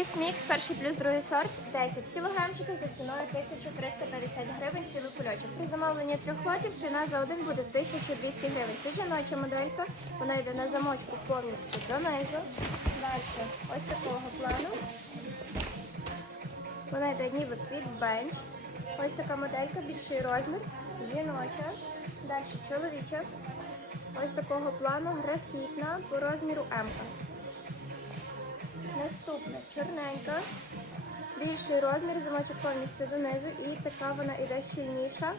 Фліс мікс, перший плюс другий сорт, 10 кілограмчиків за ціною 1350 гривень цілий кульочок. При замовленні трьох лотів ціна за один буде 1200 гривень. Це жіноча моделька, вона йде на замочку повністю донизу. Далі ось такого плану. Вона йде ніби під бенч. Ось така моделька, більший розмір, жіноча. Далі чоловіча. Ось такого плану графітна по розміру М. Наступна чорненька. Більший розмір, замочок повністю донизу і така вона іде щільніша.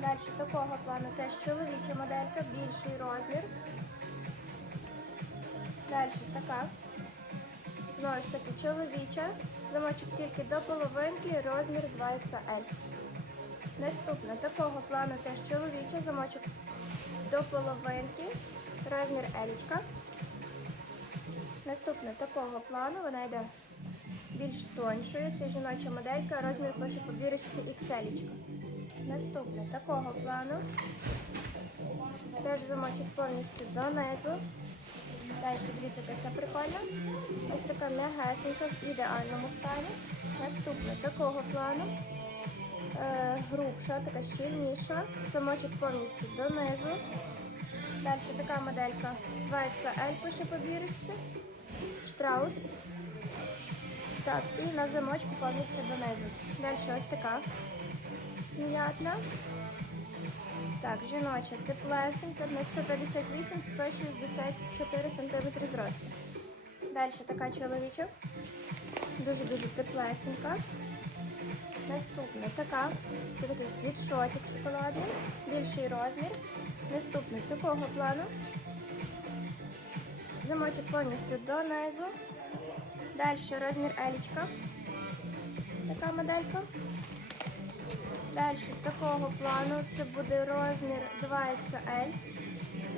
Далі такого плану теж чоловіча моделька, більший розмір. Далі така. Знову ж таки чоловіча. Замочок тільки до половинки, розмір 2XL. Наступна такого плану теж чоловіча, замочок до половинки, розмір Елічка. Наступна такого плану, вона йде більш тоншою. Це жіноча моделька, розмір по бірочці XL. Наступна такого плану. Теж замочок повністю донизу. Далі дивіться, це прикольна. Ось така м'ягесенька в ідеальному стані. Наступна такого плану. Е, грубша, така щільніша. Замочок повністю донизу. Далі така моделька 2XL пише по бірочці. Штраус. Так, і на замочку повністю донизу. Далі ось така м'ятна. Так, жіноча, теплесенька, на 158, 164 см зросту. Далі така чоловіча. Дуже-дуже теплесенька. Наступна така. Це такий світшотик шоколадний, більший розмір. Наступний такого плану. Замочок повністю донизу. Далі розмір Елічка. Така моделька. Далі такого плану це буде розмір 2XL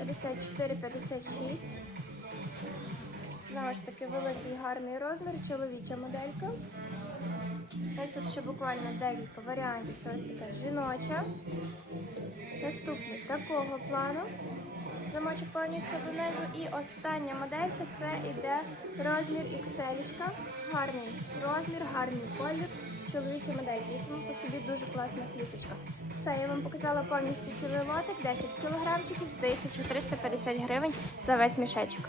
54-56. Знову ж таки великий гарний розмір, чоловіча моделька. Ось тут ще буквально декілька варіантів. Це ось така жіноча. Наступний такого плану. Замочок повністю донизу. І остання моделька це іде розмір XL. Гарний розмір, гарний колір. Чоловічі модельки. І по собі дуже класна флісочка. Все, я вам показала повністю цілий лотик, 10 кілограмчиків, 1350 гривень за весь мішечок.